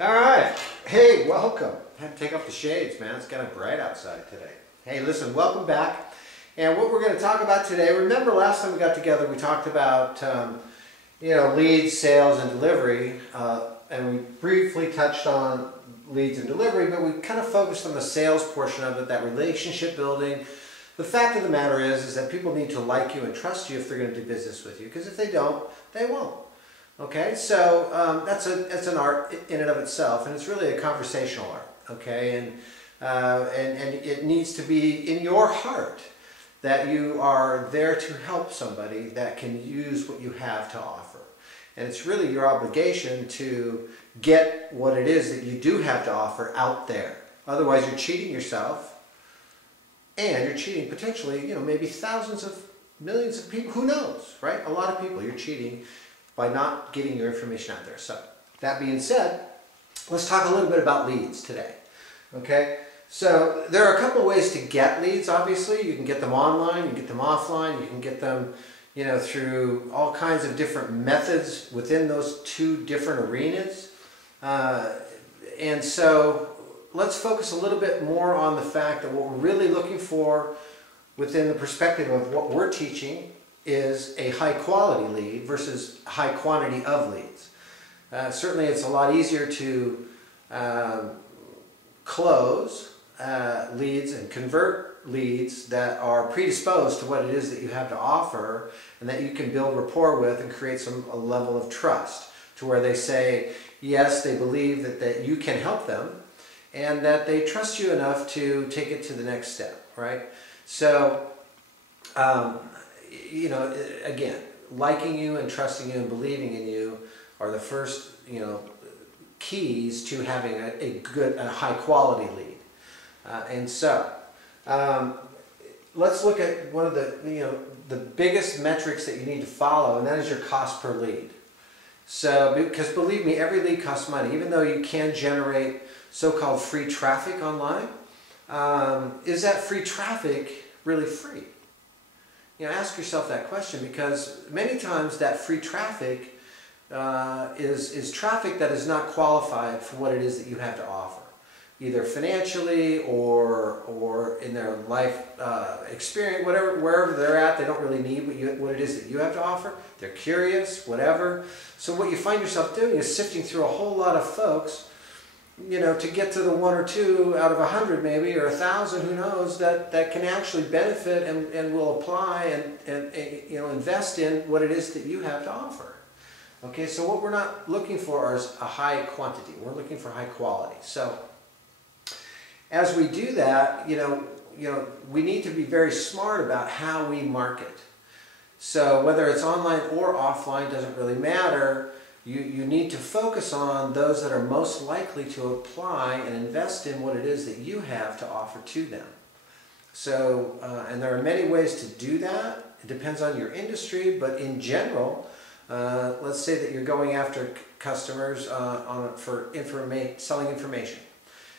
All right. Hey, welcome. I had to take off the shades, man. It's kind of bright outside today. Hey, listen, welcome back. And what we're going to talk about today, remember last time we got together, we talked about, leads, sales, and delivery. And we briefly touched on leads and delivery, but we kind of focused on the sales portion of it, that relationship building. The fact of the matter is that people need to like you and trust you if they're going to do business with you, because if they don't, they won't. Okay, so that's an art in and of itself, and it's really a conversational art. Okay, and it needs to be in your heart that you are there to help somebody that can use what you have to offer, and it's really your obligation to get what it is that you do have to offer out there. Otherwise, you're cheating yourself, and you're cheating potentially, maybe thousands of millions of people. Who knows, right? A lot of people you're cheating by not getting your information out there. So, that being said, let's talk a little bit about leads today. Okay? So, there are a couple of ways to get leads, obviously. You can get them online, you can get them offline, you can get them, through all kinds of different methods within those two different arenas. And so, let's focus a little bit more on the fact that what we're really looking for within the perspective of what we're teaching is a high quality lead versus high quantity of leads. Certainly it's a lot easier to close leads and convert leads that are predisposed to what it is that you have to offer and that you can build rapport with and create a level of trust to where they say, yes, they believe that you can help them and that they trust you enough to take it to the next step, right? So, again, liking you and trusting you and believing in you are the first, keys to having a high quality lead. Let's look at one of the biggest metrics that you need to follow, and that is your cost per lead. So, because believe me, every lead costs money. Even though you can generate so-called free traffic online, is that free traffic really free? Ask yourself that question, because many times that free traffic is traffic that is not qualified for what it is that you have to offer, either financially or in their life experience, wherever they're at. They don't really need what it is that you have to offer. They're curious, whatever. So what you find yourself doing is sifting through a whole lot of folks, to get to the one or two out of 100 maybe, or 1,000, who knows, that can actually benefit and will apply and invest in what it is that you have to offer. Okay, so what we're not looking for is a high quantity. We're looking for high quality. So as we do that, we need to be very smart about how we market. So whether it's online or offline, doesn't really matter. You need to focus on those that are most likely to apply and invest in what it is that you have to offer to them. So, and there are many ways to do that. It depends on your industry, but in general, let's say that you're going after customers for selling information.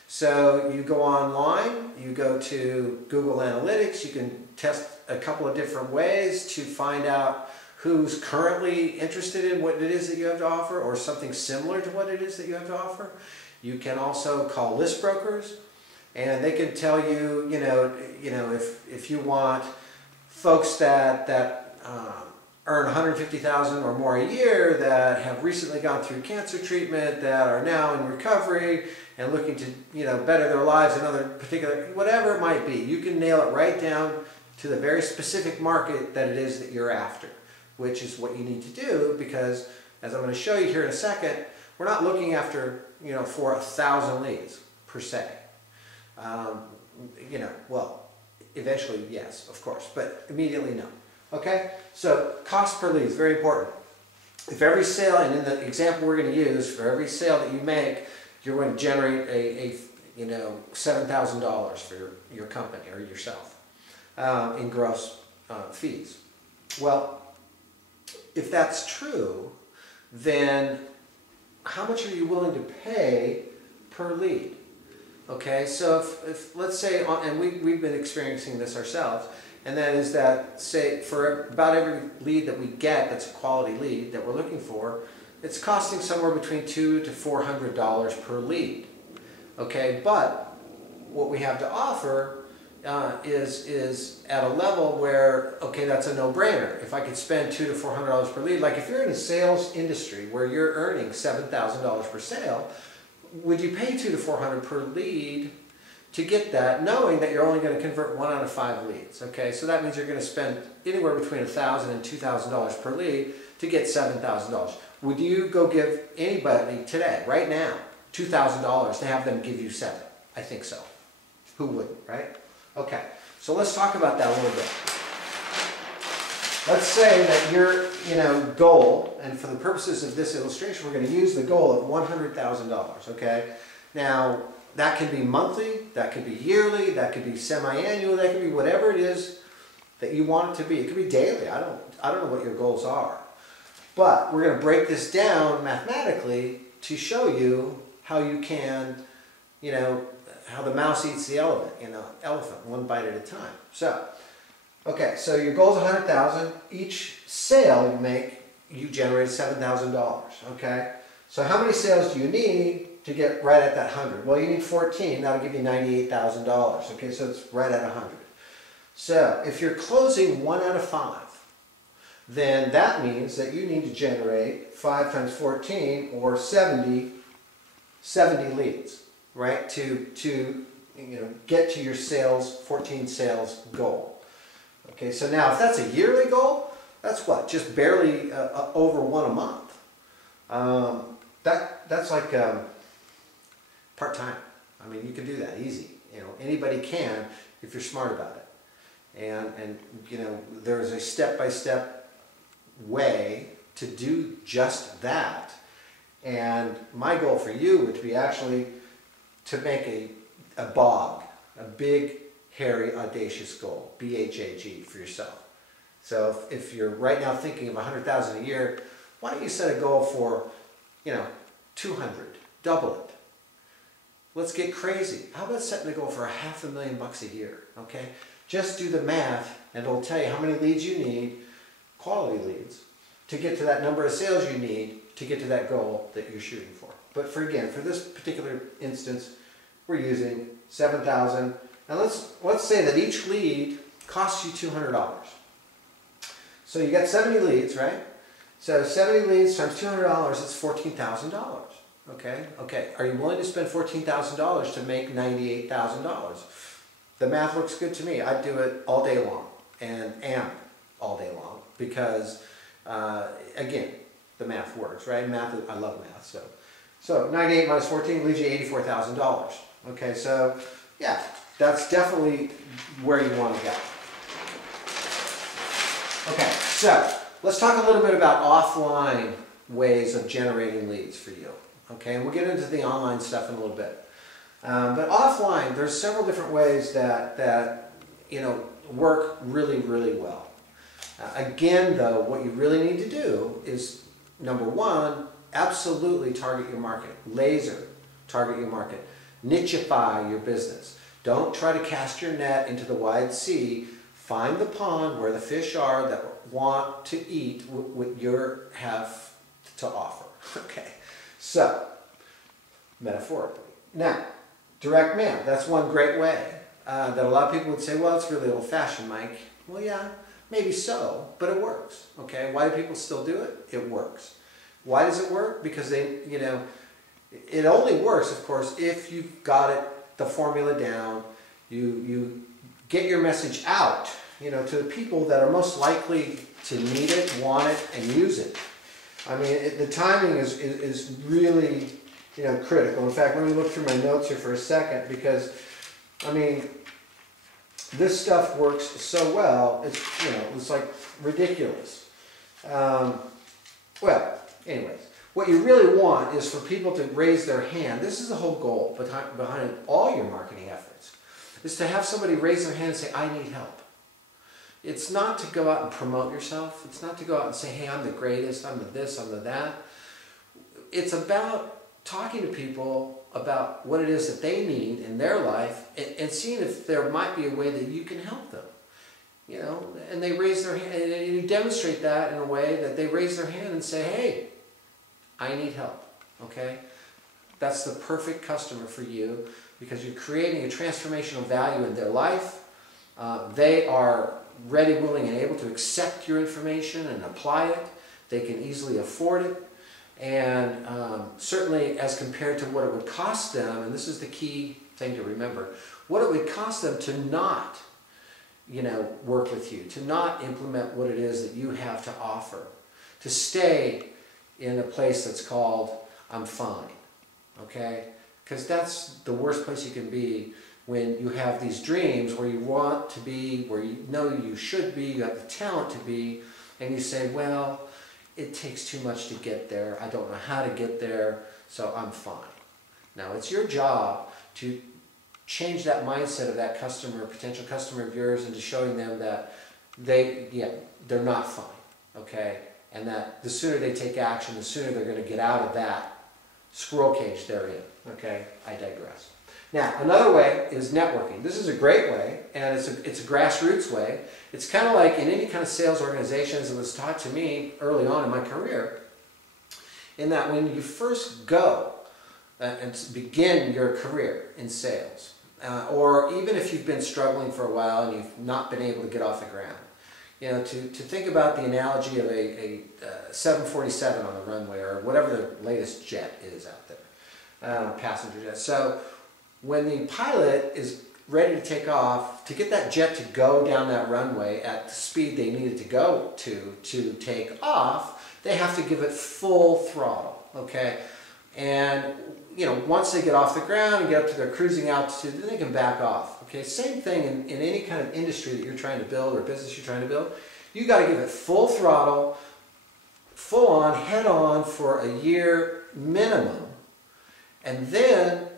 So you go online, you go to Google Analytics, you can test a couple of different ways to find out who's currently interested in what it is that you have to offer, or something similar to what it is that you have to offer. You can also call list brokers, and they can tell you, if you want folks that earn $150,000 or more a year, that have recently gone through cancer treatment, that are now in recovery and looking to better their lives in other particular, whatever it might be. You can nail it right down to the very specific market that it is that you're after, which is what you need to do, because as I'm going to show you here in a second, we're not looking after, for 1,000 leads per se. Well, eventually, yes, of course, but immediately no. Okay, so cost per lead is very important. If every sale, and in the example we're going to use, for every sale that you make, you're going to generate a $7,000 for your company or yourself in gross fees. Well, if that's true, then how much are you willing to pay per lead? Okay, so if let's say, and we've been experiencing this ourselves, and that is that, say, for about every lead that we get that's a quality lead that we're looking for, it's costing somewhere between $200 to $400 per lead. Okay, but what we have to offer is at a level where, okay, that's a no-brainer. If I could spend $200 to $400 per lead, like if you're in a sales industry where you're earning $7,000 per sale, would you pay $200 to $400 per lead to get that, knowing that you're only going to convert 1 out of 5 leads? Okay, so that means you're going to spend anywhere between $1,000 and $2,000 per lead to get $7,000. Would you go give anybody today, right now, $2,000 to have them give you 7? I think so. Who wouldn't, right? Okay, so let's talk about that a little bit. Let's say that your goal, and for the purposes of this illustration, we're going to use the goal of $100,000, okay? Now, that can be monthly, that could be yearly, that could be semi-annual, that could be whatever it is that you want it to be. It could be daily. I don't know what your goals are. But we're going to break this down mathematically to show you how you can, how the mouse eats the elephant, one bite at a time. So, okay, so your goal is $100,000. Each sale you make, you generate $7,000, okay? So how many sales do you need to get right at that 100? Well, you need 14. That'll give you $98,000, okay? So it's right at 100. So if you're closing 1 out of 5, then that means that you need to generate 5 times 14, or 70 leads. Right, to get to your 14 sales goal. Okay, so now if that's a yearly goal, that's what, just barely over 1 a month. That's like part-time. I mean, you can do that easy. Anybody can if you're smart about it. And there's a step-by-step way to do just that. And my goal for you would be actually to make a BOG, a big, hairy, audacious goal, B-H-A-G, for yourself. So if you're right now thinking of $100,000 a year, why don't you set a goal for, 200, double it. Let's get crazy. How about setting a goal for $500,000 a year, okay? Just do the math and it'll tell you how many leads you need, quality leads, to get to that number of sales you need to get to that goal that you're shooting for. But for this particular instance, we're using $7,000, and let's say that each lead costs you $200. So you got 70 leads, right? So 70 leads times $200, it's $14,000. Okay. Okay. Are you willing to spend $14,000 to make $98,000? The math looks good to me. I'd do it all day long, and am all day long, because again, the math works, right? I love math, so 98 minus 14 leaves you $84,000. Okay, so yeah, that's definitely where you want to go. Okay, so let's talk a little bit about offline ways of generating leads for you. Okay, and we'll get into the online stuff in a little bit. But offline, there's several different ways that work really, really well. Again, though, what you really need to do is, number one, absolutely target your market. Laser target your market. Nicheify your business. Don't try to cast your net into the wide sea. Find the pond where the fish are that want to eat what you have to offer. Okay, so metaphorically. Now, direct mail. That's one great way that a lot of people would say, well, it's really old-fashioned, Mike. Well, yeah, maybe so, but it works. Okay, why do people still do it? It works. Why does it work? Because it only works, of course, if you've got the formula down. You get your message out, to the people that are most likely to need it, want it, and use it. I mean, the timing is really, critical. In fact, let me look through my notes here for a second, because, I mean, this stuff works so well. It's like ridiculous. Well, anyways, what you really want is for people to raise their hand. This is the whole goal behind all your marketing efforts, is to have somebody raise their hand and say, I need help. It's not to go out and promote yourself. It's not to go out and say, hey, I'm the greatest, I'm the this, I'm the that. It's about talking to people about what it is that they need in their life, and seeing if there might be a way that you can help them. And they raise their hand, and you demonstrate that in a way that they raise their hand and say, hey, I need help, okay? That's the perfect customer for you because you're creating a transformational value in their life. They are ready, willing, and able to accept your information and apply it. They can easily afford it. And certainly as compared to what it would cost them, and this is the key thing to remember, what it would cost them to not, work with you, to not implement what it is that you have to offer, to stay in a place that's called, I'm fine, okay? Because that's the worst place you can be when you have these dreams where you want to be, where you know you should be, you have the talent to be, and you say, well, it takes too much to get there, I don't know how to get there, so I'm fine. Now it's your job to change that mindset of that customer, potential customer of yours, into showing them that they're not fine, okay? And that the sooner they take action, the sooner they're going to get out of that squirrel cage they're in, okay? I digress. Now, another way is networking. This is a great way, and it's a grassroots way. It's kind of like in any kind of sales organizations, it was taught to me early on in my career, in that when you first go and begin your career in sales, or even if you've been struggling for a while and you've not been able to get off the ground, to think about the analogy of a 747 on the runway, or whatever the latest jet is out there, passenger jet. So when the pilot is ready to take off, to get that jet to go down that runway at the speed they needed to go to take off, they have to give it full throttle, okay? And once they get off the ground and get up to their cruising altitude, then they can back off. Okay, same thing in any kind of industry that you're trying to build or business you're trying to build. You got to give it full throttle, full on, head on for a year minimum, and then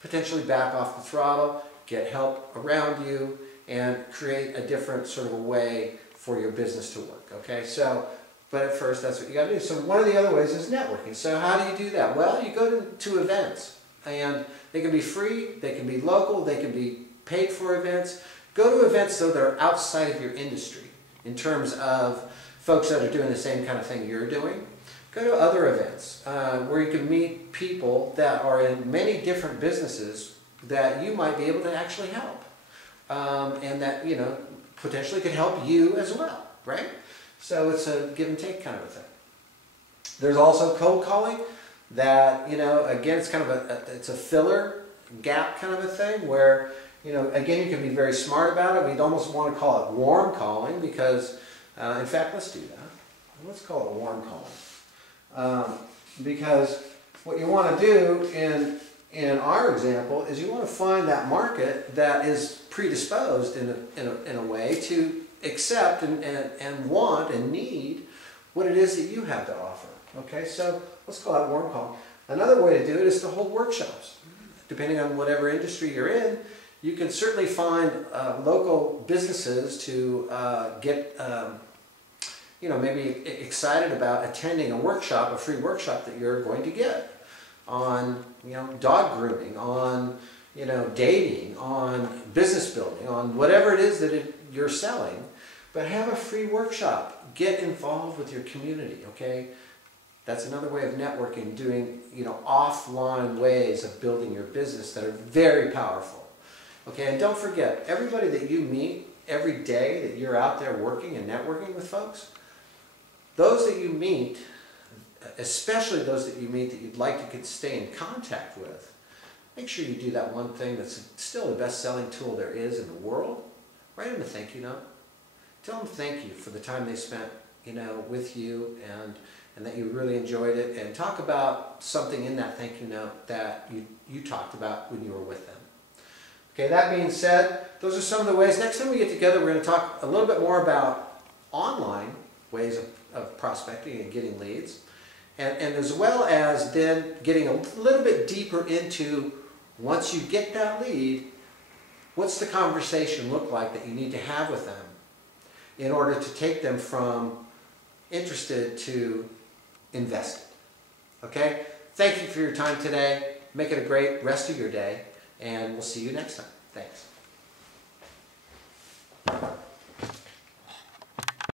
potentially back off the throttle, get help around you, and create a different sort of a way for your business to work. Okay, so. But at first, that's what you got to do. So one of the other ways is networking. So how do you do that? Well, you go to events, and they can be free, they can be local, they can be paid for events. Go to events, though, that are outside of your industry in terms of folks that are doing the same kind of thing you're doing. Go to other events where you can meet people that are in many different businesses that you might be able to actually help, and that potentially could help you as well, right? So it's a give and take kind of a thing. There's also cold calling that, again, it's kind of it's a filler gap kind of a thing where, again, you can be very smart about it. We'd almost want to call it warm calling because, in fact, let's do that. Let's call it warm calling. Because what you want to do in our example is you want to find that market that is predisposed in a way to accept and want and need what it is that you have to offer. Okay, so let's call that warm call. Another way to do it is to hold workshops. Depending on whatever industry you're in, you can certainly find local businesses to get maybe excited about attending a workshop, a free workshop that you're going to get on dog grooming, on dating, on business building, on whatever it is that you're selling. But have a free workshop. Get involved with your community, okay? That's another way of networking, doing offline ways of building your business that are very powerful. Okay, and don't forget, everybody that you meet every day that you're out there working and networking with folks, those that you meet, especially those that you meet that you'd like to stay in contact with, make sure you do that one thing that's still the best-selling tool there is in the world. Write them a thank you note. Tell them thank you for the time they spent, with you and that you really enjoyed it, and talk about something in that thank you note that you talked about when you were with them. Okay, that being said, those are some of the ways. Next time we get together, we're going to talk a little bit more about online ways of prospecting and getting leads, and as well as then getting a little bit deeper into, once you get that lead, what's the conversation look like that you need to have with them in order to take them from interested to invested. Okay? Thank you for your time today. Make it a great rest of your day, and we'll see you next time. Thanks.